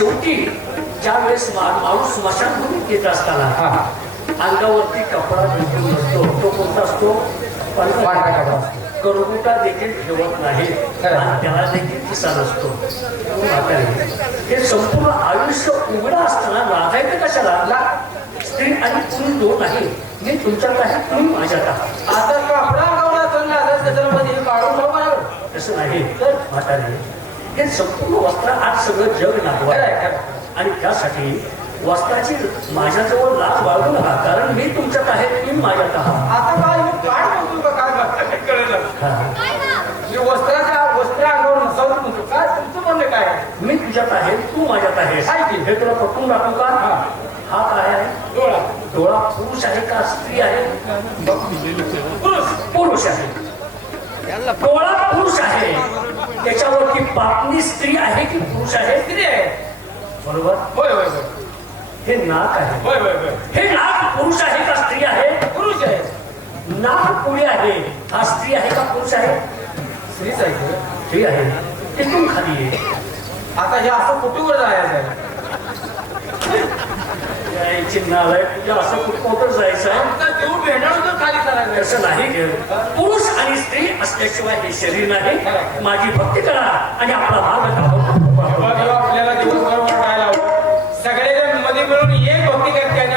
शेवटी ज्या वेळेस माणूस स्मशानभूमीत येत असताना हा. अंगावरती कपडा बिलकुल नसतो तो कोणता असतो? असतो. करगुटा देखील ठेवत नाही. आणि त्याला देखील किसा नसतो. म्हातारी. हे. संपूर्ण आयुष्य उघडं असताना लागायचं कशाला? स्त्री आणि पुरुष दोन आहे. मी तुमच्यात आहे तुम्ही माझ्यात आहात. आता कपडा त्याच्यामध्ये काढून ठेव बरोबर. तसं नाही. तर म्हातारे हे संपूर्ण वस्त्र आज सगळं जग नागवा खरं आहे. आणि त्यासाठी वस्त्राची माझ्याजवळ लाज बाळगू नका कारण मी तुमच्यात आहे तुम्ही माझ्यात आहात आता काय मी काय म्हणतो का काय म्हणतो? कळलं हा. मी वस्त्राच्या वस्त्र अंगावर नसावं म्हणतो काय तुमचं म्हणणं काय? मी तुझ्यात आहे तू माझ्यात आहे की? हे तुला पटवून दाखवू का हा. हा काय आहे डोळा डोळा पुरुष आहे का स्त्री आहे पुरुष पुरुष आहे डोळा पुरुष आहे त्याच्यावरती बातमी स्त्री आहे की पुरुष आहे? स्त्री आहे. बरोबर? होय होय होय. हे नाक आहे. होय होय होय. हे नाक पुरुष आहे का स्त्री आहे? पुरुष आहे. नाक पुढे आहे. हा स्त्री आहे का पुरुष आहे? स्त्रीच आहे. स्त्री आहे. तिथून खाली आहे आता हे असं कुठूवर जायचं? आहे यांची नालायक तुझ्या म्हणजे असं कुठं जायचं आहे. तसं नाही. पुरुष आणि स्त्री असल्याशिवाय हे शरीर नाही. माझी भक्ती करा आणि आपला भाग आपल्याला दिवसभर वाटायला सगळे मध्ये मिळून एक भक्ती करते आणि